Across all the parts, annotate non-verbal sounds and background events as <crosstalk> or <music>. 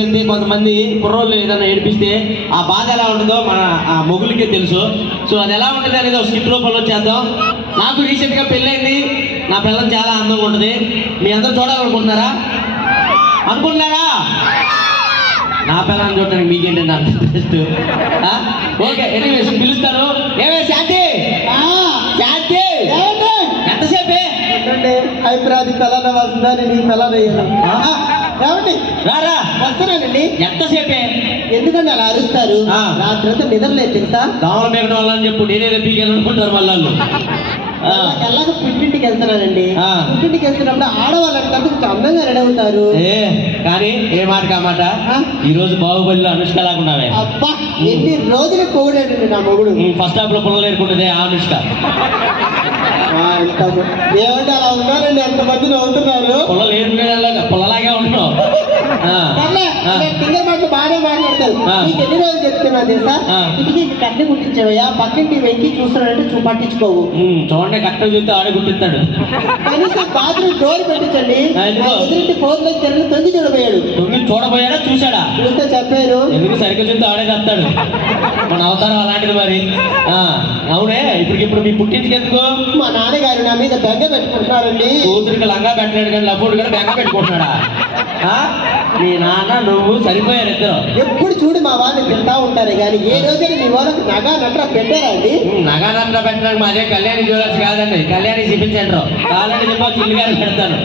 వెళ్తే కొంతమంది కుర్రోళ్ళు ఏదైనా ఏడిపిస్తే ఆ బాధ ఎలా ఉంటుందో మన ఆ మొగులకే తెలుసు. సో అది ఎలా ఉంటుంది అనేది ఒక స్కిట్ రూపంలో చేద్దాం. నాకు రీసెంట్గా పెళ్ళైంది. నా పిల్లలు చాలా అందంగా ఉంటుంది. మీ అందరూ చూడాలనుకుంటున్నారా? అనుకుంటున్నారా? నా పిల్లల్ని చూడడానికి మీకేంటండి అంత ఇంట్రెస్ట్ ఓకే ఎనీవేస్ పిలుస్తాను ఏమే శాంతి? శాంతి? ఎంతసేపే? హైదరాబాద్ తెలంగాణ వస్తుందని నీ తెలంగాణ ఏమండి? రారా వస్తున్నానండి. ఎంతసేపే? ఎందుకంటే అలా అరుస్తారు? ఆ. రాత్రంతా నిద్రలేదు తెలుసా? దోమల మేకడం వల్ల అని చెప్పు నేనే తెప్పికెళ్ళి అనుకుంటారు మళ్ళీ ఎలాగ <laughs> పుట్టింటికి వెళ్తున్నానండి. ఆ. పుట్టింటికి వెళ్తున్నప్పుడు ఆడవాళ్ళంటే కొంచెం అందంగా రెడీ అవుతారు. ఏ కానీ ఏ మాట కామాట? ఈ రోజు బాహుబలిలో అనుష్క లాగున్నావే. అబ్బా ఎన్ని రోజులు పోగడండి నా మొగుడు. ఫస్ట్ హాఫ్లో పొలం ఏరుకుంటుంది ఆ అనుష్క. ఏమంటే అలా ఉన్నారండి? ఎంతమంది నవ్వుతున్నారు పొలం ఉంటున్నావు టింగర్ మాటలు బాగానే మాట్లాడతారు. నీకు ఎన్ని రోజులు చెప్తున్నా తెలుసా? ఆ. ఇటుకి కట్టి కుట్టించవయ్యా పక్కింటి వెంకి చూస్తున్నాడంటే చూ పట్టించుకోవు. చూడండి కరెక్ట్ చూస్తే ఆడే గుర్తిస్తాడు. కనీసం బాత్రూమ్ డోర్ పెట్టించండి. ఎదురింటి ఫోన్లో తెరలు తొంగి చూడబోయాడు. తొమ్మిది చూడబోయాడా చూశాడా? చూస్తే చెప్పాను ఎందుకు సరిగ్గా చూస్తే ఆడే చేస్తాడు మన అవతారం అలాంటిది మరి. ఆ, అవునే ఇప్పుడు ఇప్పుడు మీ పుట్టింటికి ఎందుకు? మా నాన్నగారు నా మీద బెంగ పెట్టుకుంటున్నారండి. కూతురికి లంగా పెట్టలేడు కానీ లబ్బుడు కూడా బెంగ పెట్టుకుంటున్నాడా? మీ నాన్న నువ్వు సరిపోయారు ఇద్దరు. ఎప్పుడు చూడు మా వాళ్ళని తింటా ఉంటారు కానీ ఏ రోజైనా మీ వాళ్ళకి నగా నట్ర పెట్టారా అండి? నగానంద పెట్టడానికి మాదే కళ్యాణి జ్యువెలర్స్ కాదండి కళ్యాణి సిపిల్ సెంటర్ కావాలంటే చెప్పా చిల్లి గారు పెడతాను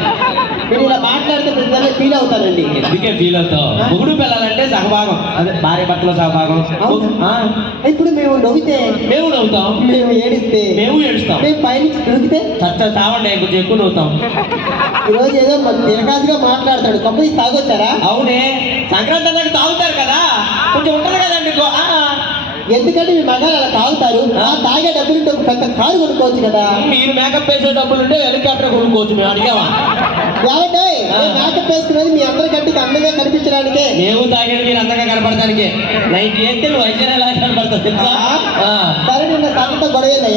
మీరు ఇలా మాట్లాడితే ప్రతిదాన్ని ఫీల్ అవుతారండి. ఎందుకే ఫీల్ అవుతావు? మొగుడు పిల్లలంటే సగభాగం అదే భార్య భర్తలో. ఆ, ఇప్పుడు మేము నవ్వితే మేము నవ్వుతాం. మేము ఏడిస్తే మేము ఏడుస్తాం. మేము పైనుంచి దొరికితే చచ్చ చావండి కొంచెం ఎక్కువ నవ్వుతాం. ఈరోజు ఏదో మన తిరగాసుగా మాట్లాడతాడు. కప్పు తాగొచ్చారా? అవునే. సంక్రాంతి అన్నాక తాగుతారు కదా. కొంచెం ఉంటుంది కదండి ఎందుకంటే మీ మగాలు అలా తాగుతారు? ఆ తాగే డబ్బులుంటే ఒక పెద్ద కారు కొనుక్కోవచ్చు కదా. మీరు మేకప్ వేసే డబ్బులు ఉంటే హెలికాప్టర్ కొనుక్కోవచ్చు మేము అడిగామా కాబట్టి. మేకప్ వేసుకున్నది మీ అందరికంటే అందంగా కనిపించడానికే. మేము తాగేది మీరు అందంగా కనపడటానికి. నైట్ ఏంటి నువ్వు ఎలా కనపడతావు తెలుసా? ఆ, సరే నిన్న సరళతో సరళతో గొడవ ఏంటి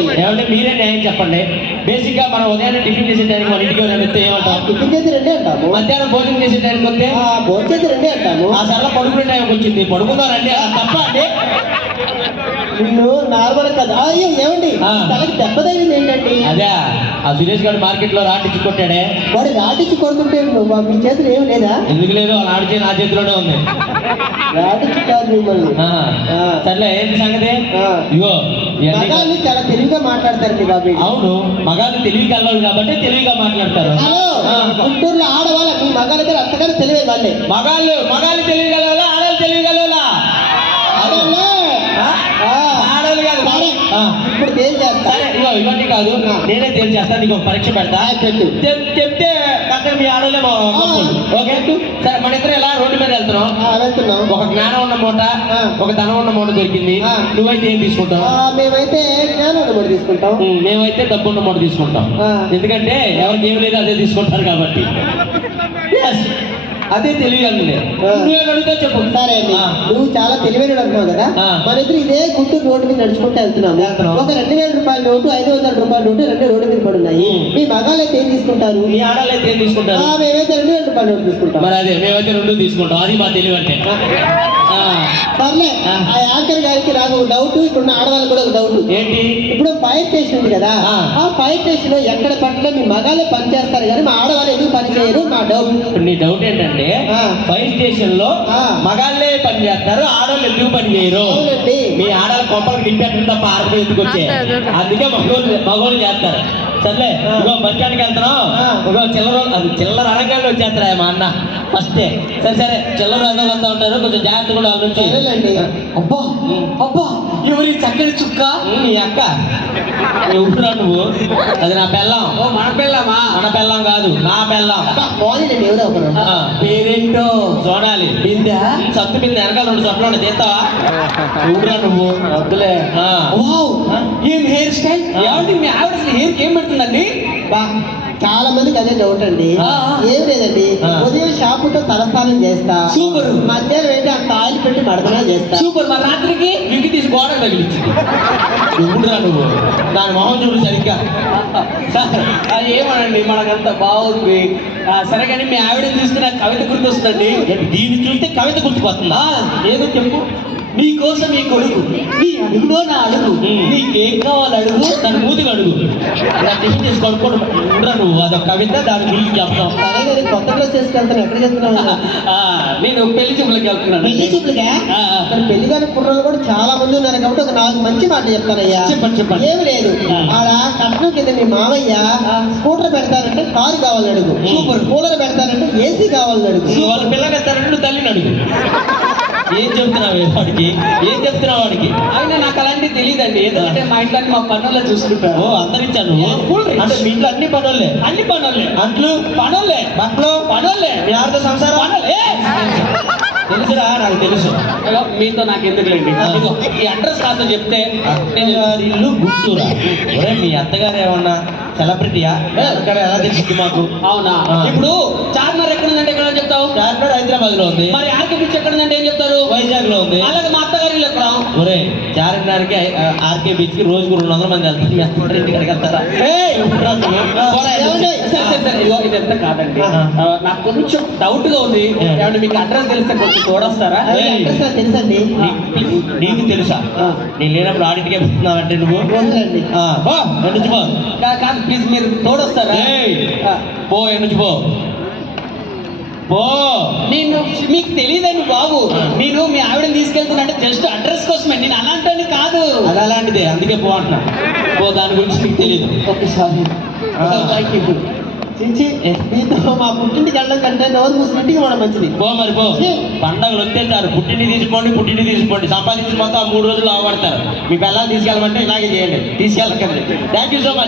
ఏమంటే మీరే న్యాయం చెప్పండి. బేసిక్గా మనం ఉదయాన్నే టిఫిన్ చేసే టైంకి మన ఇంటికి వస్తే ఏమంటాం? టిఫిన్ చేసి రెండే అంటాము. మధ్యాహ్నం భోజనం చేసే టైంకి వస్తే? భోజనం చేసి రెండే అంటాము. ఆ సరళ పడుకునే టైంకి వచ్చింది. పడుకున్నారండి తప్ప అండి. నిన్ను నార్మల్ కదా. అయ్యో ఏమండి? ఆ. తలకి దెబ్బ తగిలింది ఏంటండి? అదే ఆ సురేష్ గారు మార్కెట్లో రాటిచ్చి కొట్టాడే. వాడు రాటిచ్చి కొడుతుంటే మీ చేతులు ఏం లేదా? ఎందుకు లేదు? వాళ్ళ ఆడిచే నా చేతిలోనే ఉంది. రాటిచ్చి కాదు మిమ్మల్ని. సర్లే ఏంటి సంగతి? ఆ. ఇగో మగాళ్ళు చాలా తెలివిగా మాట్లాడతారండి బాబు. అవును మగాళ్ళు తెలివి కలవాలి కాబట్టి తెలివిగా మాట్లాడతారు. హలో. గుంటూరులో ఆడవాళ్ళ మీ మగాళ్ళ దగ్గర అంతగానే తెలివే వాళ్ళే. మగాళ్ళు మగాళ్ళు తెలివి కలవాలా? ఆడవాళ్ళు తెలివి కలవాలా. ఇప్పుడు ఏం చేస్తా? ఇవన్నీ కాదు. నేనే తెలియజేస్తాను నీకు పరీక్ష పెడతా. చెప్తే కరెక్ట్గా మీ ఆడలే ఓకే? వెళ్తున్నాం ఒక జ్ఞానం ఉన్న మూట. ఒక ధనం ఉన్న మూట దొరికింది. నువ్వైతే ఏం తీసుకుంటావు ఆ, మేమైతే జ్ఞానం కూడా తీసుకుంటాం ఉమ్, మేమైతే డబ్బు ఉన్న మూట తీసుకుంటాం. ఎందుకంటే ఎవరికి ఏమి లేదు అదే తీసుకుంటారు కాబట్టి <laughs> Yes. అదే. నువ్వేం అడుగుతావు చెప్పు. సరే అండి. నువ్వు చాలా తెలివైన అంటున్నావు కదా. మన ఇద్దరు ఇదే గుంటూరు రోడ్డు మీద నడుచుకుంటూ వెళ్తున్నాం. ఒక రెండు వేల రూపాయల నోటు ఐదు వందల రూపాయల నోటు రెండు రోడ్డు మీద పడి ఉన్నాయి ఉమ్. మీ అయితే ఏం తీసుకుంటారు? మీ ఆడవాళ్ళైతే ఏం తీసుకుంటారు? మేమైతే రెండు వేల రూపాయల నోటు తీసుకుంటాం. మరి అదే మేమైతే రెండు తీసుకుంటాం. అది మా తెలివి అంటే ఆ. సర్లే ఆ. యాంకర్ గారికి నాకు ఒక డౌట్ ఇప్పుడున్న ఆడవాళ్ళకి కూడా ఒక డౌట్ ఏంటి ఇప్పుడు ఫైర్ స్టేషన్ ఉంది కదా ఆ. ఫైర్ స్టేషన్లో ఎక్కడ పట్ల మీ మగాళ్ళే పని చేస్తారు కానీ మా ఆడవాళ్ళు ఎందుకు పని చేయరు మా డౌట్ ఇప్పుడు నీ డౌట్ ఏంటంటే. ఫైర్ స్టేషన్లో ఆ. మగాళ్ళే పని చేస్తారు ఆడవాళ్ళు ఎందుకు పని చేయరు అవునండి మీ ఆడవాళ్ళ కొంపలకు నింపేటం తప్ప ఆడపిల్ల ఎందుకు వచ్చే అందుకే మగోళ్ళు మగోళ్ళు చేస్తారు సర్లే. ఇగో బస్ స్టాండ్కి వెళ్తున్నాం. ఇగో చిల్లర అది చిల్లర అనగానే వచ్చేస్తారా మా అన్న ఫస్టే. సరే సరే చిల్లర అందరూ ఉంటారు. కొంచెం జాగ్రత్త కూడా సరేలేండి. అబ్బా అబ్బా ఎవరి చక్కని చుక్క? నీ అక్క. ఎవరురా నువ్వు? అది నా పెళ్ళం. ఓ మన పిల్లమా మన పెళ్ళం కాదు నా పెళ్ళం. ఎవరో ఒకరు. పేరేంటో? చూడాలి బిందా? సత్తు బిందె వెనకాల రెండు సొట్లు ఉన్నాయి తీస్తావా? ఎవరురా నువ్వు? వద్దులే. వావ్? ఏం హెయిర్ స్టైల్. ఏమంటే మీ ఆవిడ అసలు హెయిర్ ఏం పెడుతుందండి? బా చాలా మందికి అదే డౌట్ అండి. ఆ. ఏం లేదండి. ఆ. ఉదయం షాపుతో తలస్నానం చేస్తా. సూపర్. మధ్యాహ్నం ఏంటి అంత ఆయిల్ పెట్టి మడతనాలు చేస్తా. సూపర్. మరి రాత్రికి వింగి తీసి గోడకు తగిలించింది నువ్వు? దాని మొహం చూడు సరిగ్గా. సార్ అది ఏమనండి మనకంత బాగుంది. ఆ, సరే కానీ మీ ఆవిడని చూస్తే నాకు కవిత గుర్తొస్తుందండి. దీన్ని చూస్తే కవిత గుర్తుకొస్తుందా? ఏదో చెప్పు. నీకోసం నీ కొడుకు నీ అడుగులో నా అడుగు. నీకేం కావాలి అడుగు దాని మూతికి అడుగు. ఇలా టిఫిన్ చేసి కొడుకోడు ఉండరా నువ్వు అదొక కవిత దాని గురించి చెప్తాం. సరే కానీ కొత్త డ్రెస్ వేసుకెళ్తాను. ఎక్కడ చెప్తున్నావు? ఆ, నేను పెళ్ళి చూపులకు వెళ్తున్నాను. పెళ్ళి ఆ. ఇక్కడ పెళ్ళి కాని కుర్రలు కూడా చాలా మంది ఉన్నారు కాబట్టి ఒక నాలుగు మంచి మాట చెప్తానయ్యా. చెప్పండి, చెప్పండి. ఏమి లేదు. ఆడ కట్నం కింద మీ మామయ్య స్కూటర్ పెడతానంటే కారు కావాలని అడుగు సూపర్. కూలర్ పెడతానంటే ఏసీ కావాలని అడుగు వాళ్ళ పిల్లకి ఇస్తారంటే నువ్వు తల్లిని అడుగు. ఏం చెప్తున్నావు వాడికి ఏం చెప్తున్నావు వాడికి? అయినా నాకు అలాంటివి తెలియదండి ఎందుకంటే మా ఇంట్లో మా పనుల్లో చూసుకుంటారు. ఓ అందరిచ్చాను. అంటే మీ ఇంట్లో అన్ని పనులే? అన్ని పనులే. అంట్లు? పనులే. బట్టలు? పనులే. మీ ఆవిడతో సంసారం? పనులే. తెలుసురా నాకు తెలుసు. మీతో నాకు ఎందుకులేండి? ఈ అడ్రస్ కాస్త చెప్తే ఇల్లు గుంటూరా. ఒరే మీ అత్తగారు ఏమన్నా సెలబ్రిటీయా అక్కడ ఎలా తెలిసింది మాకు? అవునా. ఇప్పుడు చార్మినార్ ఎక్కడ ఉందంటే ఎక్కడ చెప్తావు? చార్మినార్ హైదరాబాద్లో ఉంది. మరి ఆర్కే బీచ్ ఎక్కడ ఉందంటే ఏం చెప్తారు? వైజాగ్లో ఉంది. అలాగే మా ఒరే చార్మినార్కి ఆర్కే బీచ్కి రోజుకు రెండు వందల మంది వెళ్తారు. మీ అత్తగారి ఇంటికి అక్కడికి వెళ్తారా? ఏయ్, రా నువ్వు. పోరా, ఏమండి? సరే, సరే, సరే, ఇదిగో, ఇదంతా కాదండి. నాకు కొంచెం డౌట్గా ఉంది. ఏమంటే మీకు అడ్రస్ తెలిస్తే కొంచెం చూడొస్తారా తెలుసండి. నీ- నీకు తెలుసా. నేను లేనప్పుడు ఆడింటికే పెడుతున్నావంటే నువ్వు? కాదు ప్లీజ్ మీరు తోడొస్తారా? పో ఎన్ని నుంచి పో. పో నేను మీకు తెలియదండి బాబు. నేను మీ ఆవిడని తీసుకెళ్తున్నా జస్ట్ అడ్రస్ కోసమే. నేను అలాంటి కాదు. అది అలాంటిదే అందుకే పో అంటున్నా. పో దాని గురించి నీకు తెలియదు ఓకే సారీ. ఆ. థ్యాంక్ యూ మీతో మా పుట్టింటికి వెళ్ళడం కంటే నోరు మూసి ఇంటికి పోవడం మంచిది. పో మరి పో. పండగలు వస్తే చాలు. పుట్టింటి తీసుకోండి పుట్టింటి తీసుకోండి. సంపాదించి మొత్తం ఆ మూడు రోజులు అవబడతారు మీ పిల్లలు తీసుకెళ్ళమంటే ఇలాగే చేయండి. తీసుకెళ్ళకండి. Thank you so much